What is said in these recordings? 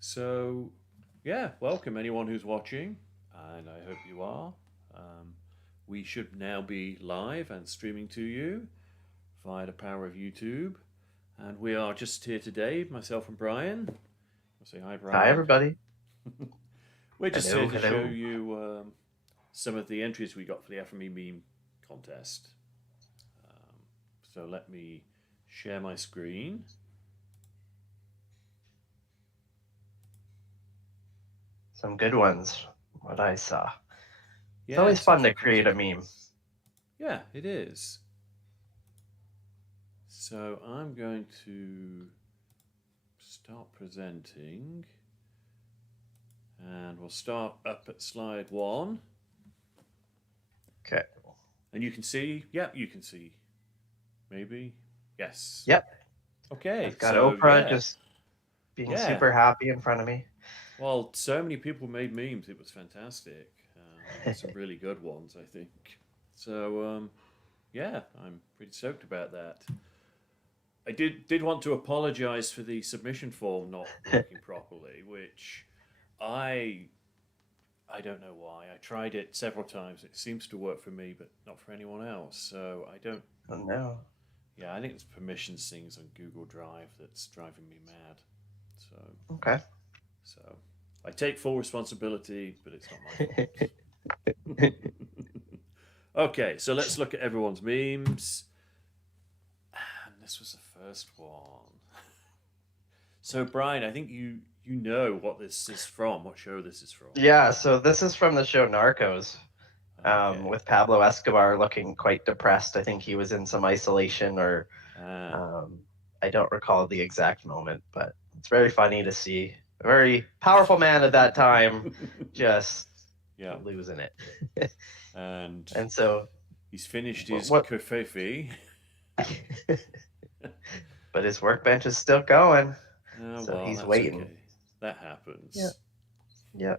So, yeah, welcome anyone who's watching, and I hope you are. Um, we should now be live and streaming to you via the power of YouTube. And we are just here today, myself and Brian. I'll say hi, Hi, Brian. everybody. We're just here Hello, to show hello. you some of the entries we got for the FME meme contest. Um, so let me share my screen. Some good ones, what I saw. It's always Yes, fun to exactly. create a meme. Yeah, it is. So I'm going to start presenting, and we'll start up at slide 1. Okay. And you can see, you can see. Maybe? Yes. Yep. Okay, I've got so Oprah just being yeah. super happy in front of me. Well, so many people made memes. It was fantastic. And some really good ones, I think. So, yeah, I'm pretty stoked about that. I did want to apologize for the submission form not working properly, which I I don't know why. I tried it several times. It seems to work for me, but not for anyone else. So I don't. Oh, no. Yeah, I think it's permissions things on Google Drive that's driving me mad. So Okay. so I take full responsibility, but it's not my fault. Okay, so let's look at everyone's memes. And this was the first one. So Brian, I think you know what this is from, what show this is from. Yeah, so this is from the show Narcos, Okay. with Pablo Escobar looking quite depressed. I think he was in some isolation, or Ah. um, I don't recall the exact moment, but it's very funny to see a very powerful man at that time just Yeah. losing it. And And so, he's finished his what? covfefe. But his workbench is still going, Oh, so well, he's that's waiting. okay. That Yeah, happens. yeah.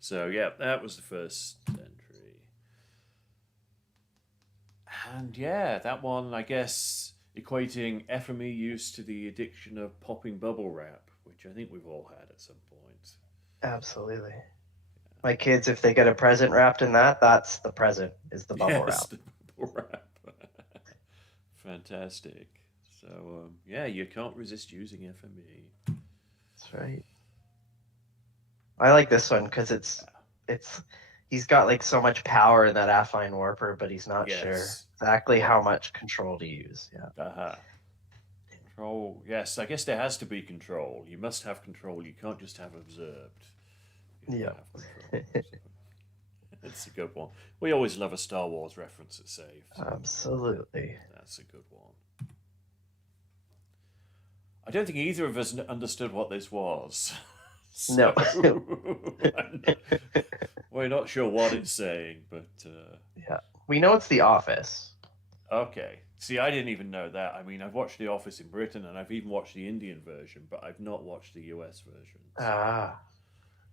So, yeah, that was the first entry. And yeah, that one, I guess, equating FME use to the addiction of popping bubble wrap, which I think we've all had at some point. Absolutely. My kids, if they get a present wrapped in that, that's the present, is the bubble Yes, wrap. the bubble wrap. Fantastic. So, yeah, you can't resist using FME. That's right. I like this one because it's he's got like so much power in that affine warper, but he's not sure Yes. exactly Yeah. how much control to use. Yeah. Aha. Control. Yes, I guess there has to be control. You must have control. You can't just have observed. You have to Yeah. have control. So it's a good one. We always love a Star Wars reference at Save. So Absolutely. that's a good one. I don't think either of us understood what this was. No. So we're not sure what it's saying, but Yeah. We know it's The Office. okay. See, I didn't even know that. I mean, I've watched The Office in Britain and I've even watched the Indian version, but I've not watched the US version. So Ah,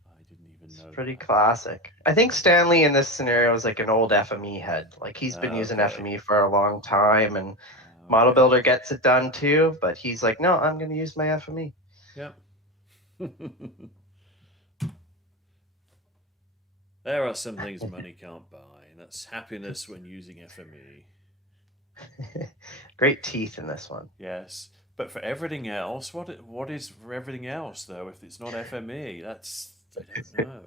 I didn't even it's know pretty that. classic. I think Stanley in this scenario is like an old FME head. Like he's been using Okay. FME for a long time, and Model Okay. Builder gets it done too, but he's like, no, I'm going to use my FME. Yep. There are some things money can't buy, and that's happiness when using FME. Great teeth in this one. Yes. But for everything else, what is for everything else though? If it's not FME, that's I don't know.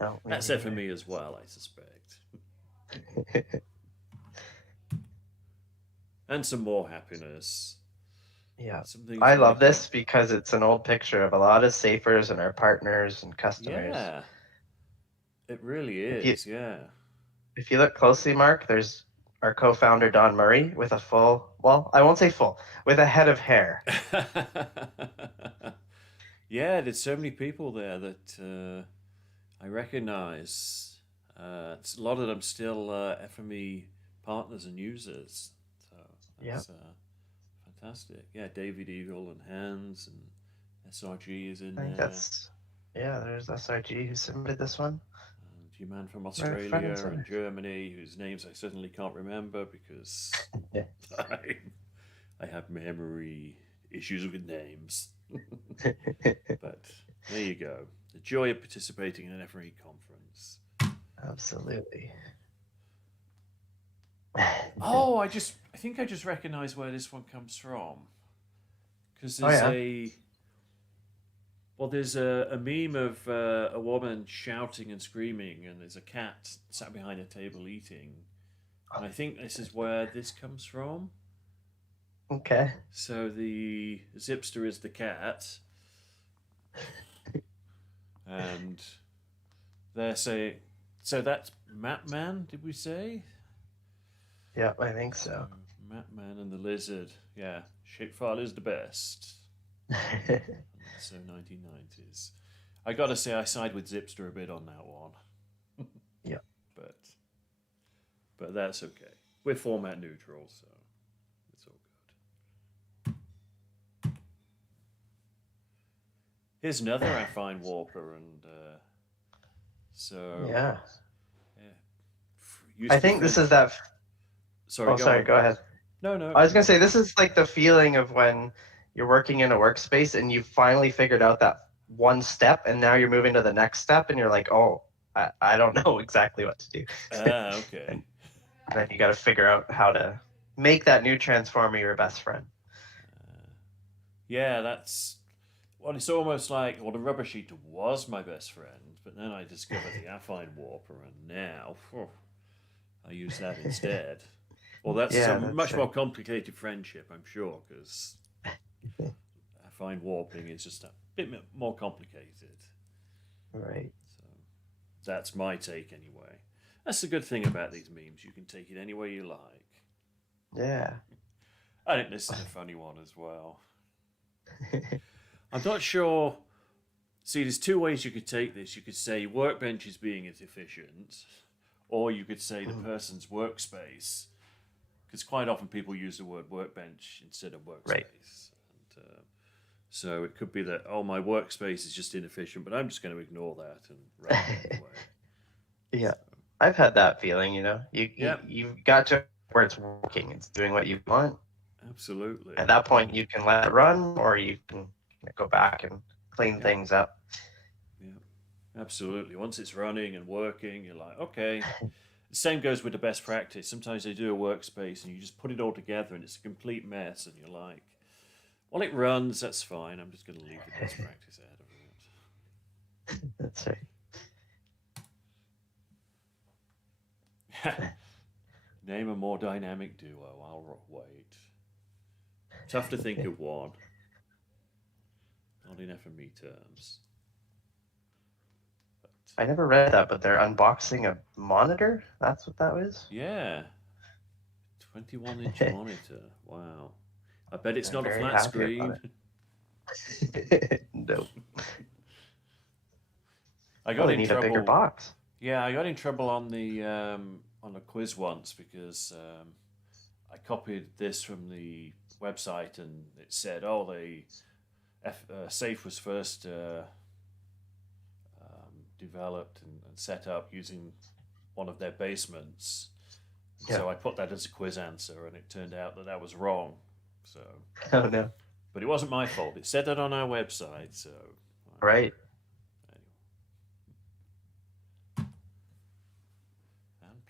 No, me That's neither. FME as well, I suspect. And some more happiness. Yeah. Some things I money love can't this buy. because it's an old picture of a lot of safers and our partners and customers. Yeah, it really If you is. Yeah. if you look closely, Mark, there's our co-founder Don Murray with a full, well, I won't say full, with a head of hair. Yeah, there's so many people there that I recognize. A lot of them still FME partners and users. So Yeah, that's fantastic. Yeah, David Eagle and Hans and SRG is in I think there. that's, yeah, there's SRG who submitted this one. G-Man from Right front and Australia and center. Germany, whose names I certainly can't remember because Yeah. I, I have memory issues with names. But there you go. The joy of participating in an FME conference. Absolutely. Oh, I think I just recognize where this one comes from. Because there's a meme of a woman shouting and screaming, and there's a cat sat behind a table eating. And I think this is where this comes from. Okay. So the Zipster is the cat. And they're saying, so that's Mapman, did we say? Yeah, I think so. Mapman and the Lizard. Yeah, Shapefile is the best. So 1990s. I gotta say, I side with Zipster a bit on that one. Yeah. But that's okay. We're format neutral, so it's all good. Here's another Affine Warper, and so yeah. Used I to be think this French- is that. Sorry, Oh, sorry. on. Go ahead. No. I was gonna say this is like the feeling of when you're working in a workspace and you finally figured out that one step, and now you're moving to the next step, and you're like, oh, I don't know exactly what to do. Okay. And then you got to figure out how to make that new transformer your best friend. Yeah, that's. Well, it's almost like, well, the rubber sheet was my best friend, but then I discovered the Affine Warper, and now I use that instead. Well, that's a much more complicated friendship, I'm sure, because Affine warping is just a bit more complicated. Right. So that's my take, anyway. That's the good thing about these memes. You can take it any way you like. Yeah. I think this is a funny one as well. I'm not sure. See, there's two ways you could take this. You could say workbench is being efficient, or you could say the person's workspace, because quite often people use the word workbench instead of workspace. Right. And, so it could be that, oh, my workspace is just inefficient, but I'm just going to ignore that and run it anyway. Yeah. So. I've had that feeling, you've got to where it's working, it's doing what you want. Absolutely. At that point, you can let it run, or you can go back and clean things up. Yeah, absolutely. Once it's running and working, you're like, okay. The same goes with the best practice. Sometimes they do a workspace and you just put it all together and it's a complete mess, and you're like, well, it runs, that's fine. I'm just going to leave the best practice out of it. That's right. Name a more dynamic duo. I'll wait. Tough to think of one. Not in FME terms. But, I never read that, but they're unboxing a monitor? That's what that was? Yeah. 21-inch monitor. Wow. I bet it's not a flat screen. No. I got in need trouble. A bigger box. Yeah, I got in trouble on the quiz once because I copied this from the website and it said, "Oh, the Safe was first developed and set up using one of their basements." Yeah. So I put that as a quiz answer, and it turned out that was wrong. So. Oh no. But it wasn't my fault. It said that on our website, so. Right.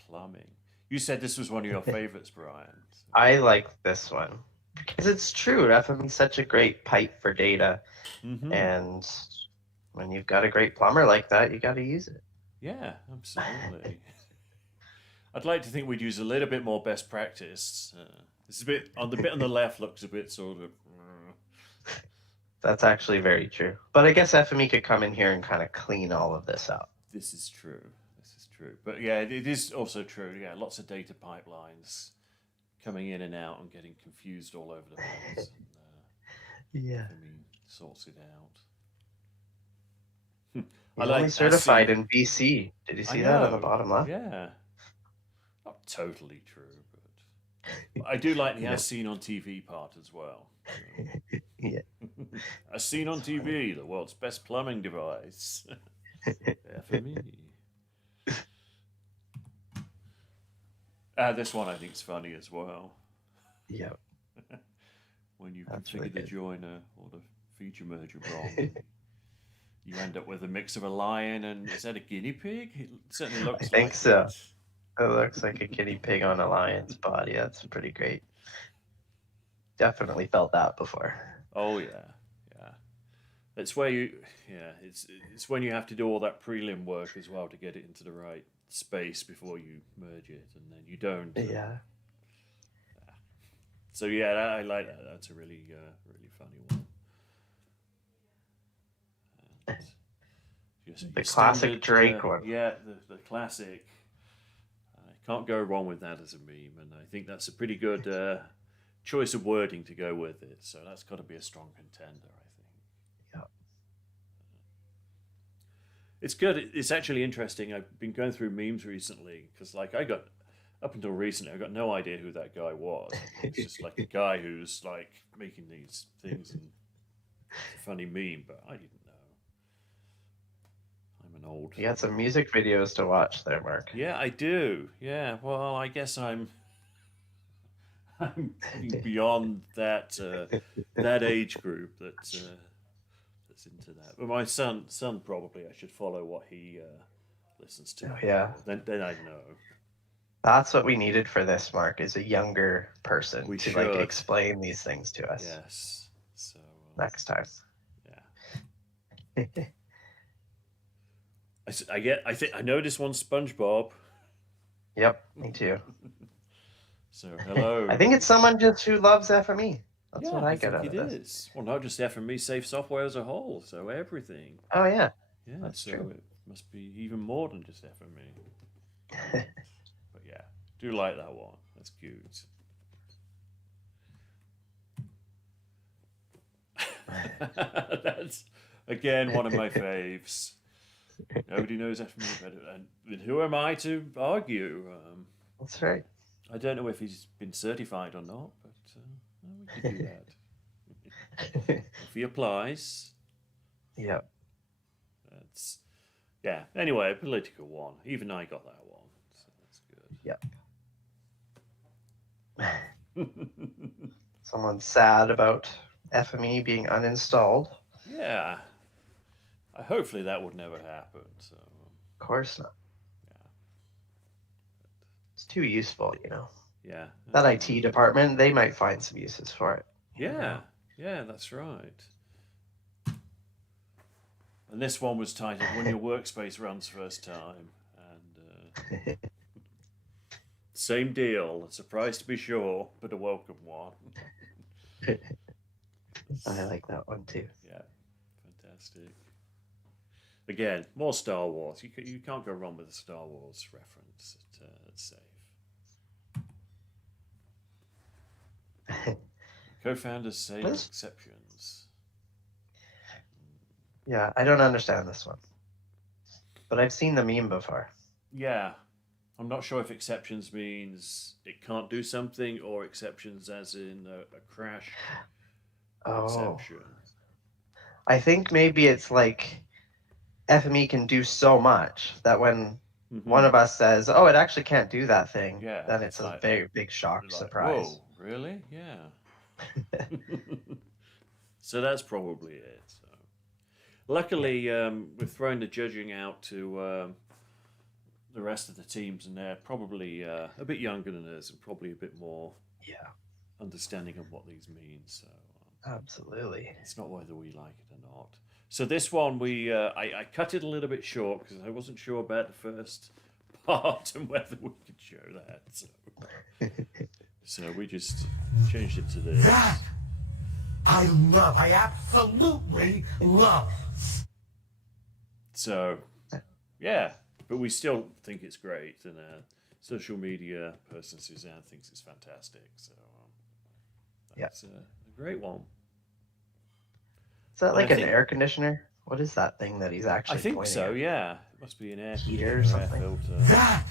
Plumbing. You said this was one of your favorites, Brian. So. I like this one because it's true. FME is such a great pipe for data, and when you've got a great plumber like that, you got to use it. Yeah, absolutely. I'd like to think we'd use a little bit more best practice. This bit on the left looks a bit sort of. That's actually very true. But I guess FME could come in here and kind of clean all of this up. This is true. But yeah, it is also true. Yeah, lots of data pipelines coming in and out and getting confused all over the place. And, yeah. Sorts it out. He's only certified in BC. Did you see that on the bottom left? Yeah. Not totally true, but I do like the as seen on TV part as well. So. Yeah. As seen on TV, the world's best plumbing device. FME. This one I think is funny as well. Yeah. when you That's configure really the good. joiner or the feature merger wrong. You end up with a mix of a lion and is that a guinea pig? It certainly I looks think like it. so. It looks like a guinea pig on a lion's body. That's pretty great. Definitely felt that before. Oh yeah, yeah. It's where it's when you have to do all that prelim work as well to get it into the right space before you merge it, and then you don't. Yeah. So yeah, I like that. That's a really really funny one. And The your classic standard, Drake one. yeah, the classic. Can't go wrong with that as a meme, and I think that's a pretty good choice of wording to go with it. So that's got to be a strong contender, I think. Yeah. It's good. It's actually interesting. I've been going through memes recently because, like, I got up until recently, I got no idea who that guy was. It's just like a guy who's like making these things and it's a funny meme, but I didn't know. I'm an old. You got some music videos to watch there, Mark. Yeah, I do. Yeah. Well, I guess I'm getting beyond that age group that's into that. But my son probably I should follow what he listens to. Oh, yeah. Then I know. That's what we needed for this, Mark, is a younger person We to should. like explain these things to us Yes. So next time. yeah. I know this one's SpongeBob. Yep, me too. So hello. I think it's someone just who loves FME. That's yeah, what I get think out of it this. is. Well, not just FME, safe software as a whole. So everything. Oh yeah, Yeah, that's so true. it must be even more than just FME. But yeah, do like that one. That's cute. That's again one of my faves. Nobody knows FME better, and who am I to argue? That's right. I don't know if he's been certified or not, but we could do that. If he applies, Yep. that's yeah. Anyway, a political one. Even I got that one, so that's good. Someone's sad about FME being uninstalled. Yeah. Hopefully that would never happen. So. Of course not. Yeah. It's too useful, you know. Yeah. That IT department, they might find some uses for it. Yeah. Yeah, that's right. And this one was titled "When Your Workspace Runs First Time," and same deal. A surprise to be sure, but a welcome one. I like that one too. Yeah, fantastic. Again, more Star Wars. You can't go wrong with a Star Wars reference. It's safe. Co-founders say no exceptions. Yeah, I don't understand this one, but I've seen the meme before. Yeah, I'm not sure if exceptions means it can't do something or exceptions as in a crash exception. I think maybe it's like FME can do so much that when one of us says, "Oh, it actually can't do that thing," then it's a very big shock, surprise. Whoa, really? Yeah. So that's probably it. So. Luckily, we've thrown the judging out to the rest of the teams, and they're probably a bit younger than us and probably a bit more understanding of what these mean. So absolutely, it's not whether we like it or not. So this one, I cut it a little bit short because I wasn't sure about the first part and whether we could show that. So we just changed it to this. That I absolutely love. So, yeah, but we still think it's great, and social media person Suzanne thinks it's fantastic. So that's a great one. Is that like an air conditioner? What is that thing that he's actually? I think so. At? Yeah, it must be an air heater or something. Air filter. That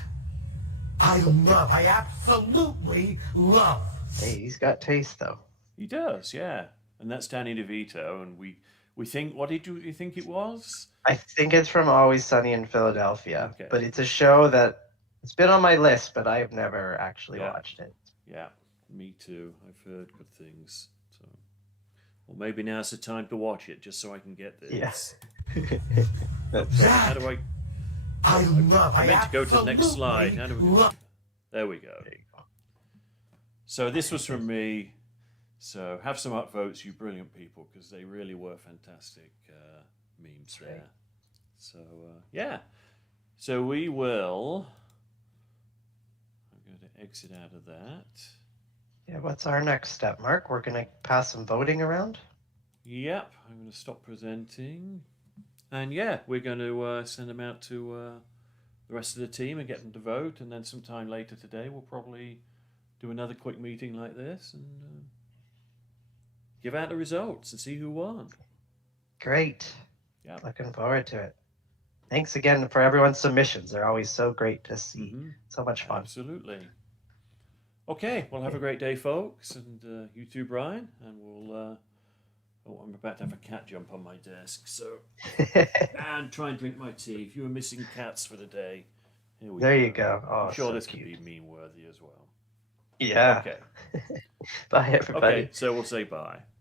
I absolutely love. Hey, he's got taste though. He does, yeah, and that's Danny DeVito, and we think. What did you think it was? I think it's from Always Sunny in Philadelphia, but it's a show that it's been on my list, but I've never actually watched it. Yeah, me too. I've heard good things. So. Well, maybe now's the time to watch it, just so I can get this. Yes. How do I... I meant to go to the next slide. How do we go? There we go. So this was from me. So have some upvotes, you brilliant people, because they really were fantastic memes there. So yeah. So we will... I'm going to exit out of that. Yeah, what's our next step, Mark? We're going to pass some voting around? Yep, I'm going to stop presenting. And yeah, we're going to send them out to the rest of the team and get them to vote. And then sometime later today, we'll probably do another quick meeting like this and give out the results and see who won. Great. Yeah. Looking forward to it. Thanks again for everyone's submissions. They're always so great to see. So much fun. Absolutely. Okay, well, have a great day, folks. And you too, Brian. And we'll... Oh, I'm about to have a cat jump on my desk, so... and try and drink my tea. If you were missing cats for the day, here we go. There you go. Oh, I'm sure so this cute. could be meme-worthy as well. Yeah. Okay. Bye, everybody. Okay, so we'll say bye.